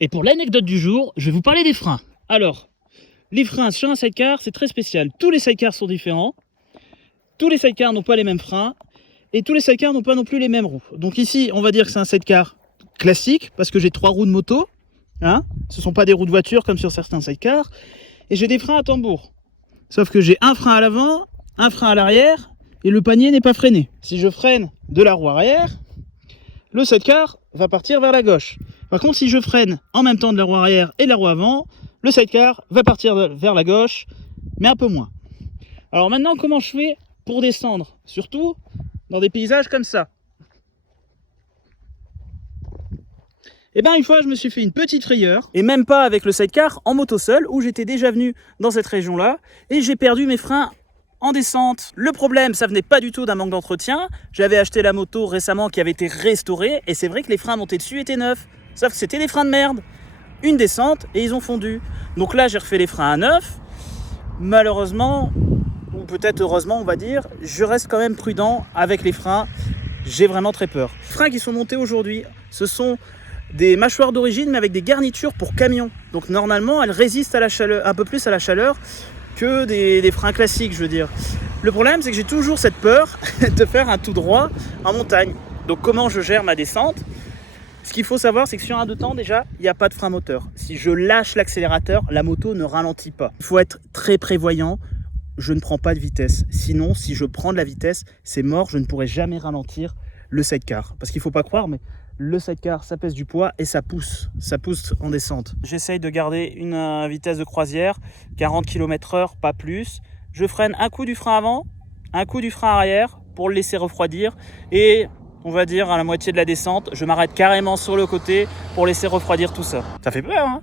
Et pour l'anecdote du jour, je vais vous parler des freins. Alors, les freins sur un sidecar, c'est très spécial. Tous les sidecars sont différents. Tous les sidecars n'ont pas les mêmes freins. Et tous les sidecars n'ont pas non plus les mêmes roues. Donc ici, on va dire que c'est un sidecar classique, parce que j'ai 3 roues de moto. Hein, ce ne sont pas des roues de voiture comme sur certains sidecars. Et j'ai des freins à tambour. Sauf que j'ai un frein à l'avant, un frein à l'arrière, et le panier n'est pas freiné. Si je freine de la roue arrière, le sidecar va partir vers la gauche. Par contre, si je freine en même temps de la roue arrière et de la roue avant, le sidecar va partir vers la gauche, mais un peu moins. Alors maintenant, comment je fais pour descendre? Surtout dans des paysages comme ça. Et bien une fois, je me suis fait une petite frayeur, et même pas avec le sidecar, en moto seul, où j'étais déjà venu dans cette région-là, et j'ai perdu mes freins en descente. Le problème, ça venait pas du tout d'un manque d'entretien. J'avais acheté la moto récemment qui avait été restaurée, et c'est vrai que les freins montés dessus étaient neufs. Sauf que c'était des freins de merde. Une descente, et ils ont fondu. Donc là, j'ai refait les freins à neuf. Malheureusement, ou peut-être heureusement, on va dire, je reste quand même prudent avec les freins. J'ai vraiment très peur. Les freins qui sont montés aujourd'hui, ce sont des mâchoires d'origine, mais avec des garnitures pour camion. Donc normalement, elles résistent à la chaleur, un peu plus à la chaleur que des freins classiques, je veux dire. Le problème, c'est que j'ai toujours cette peur de faire un tout droit en montagne. Donc comment je gère ma descente? Ce qu'il faut savoir, c'est que sur un 2 temps, déjà, il n'y a pas de frein moteur. Si je lâche l'accélérateur, la moto ne ralentit pas. Il faut être très prévoyant. Je ne prends pas de vitesse. Sinon, si je prends de la vitesse, c'est mort. Je ne pourrai jamais ralentir le sidecar. Parce qu'il ne faut pas croire, mais le sidecar, ça pèse du poids et ça pousse en descente. J'essaye de garder une vitesse de croisière, 40 km/h, pas plus. Je freine un coup du frein avant, un coup du frein arrière pour le laisser refroidir. Et on va dire à la moitié de la descente, je m'arrête carrément sur le côté pour laisser refroidir tout ça. Ça fait peur, hein?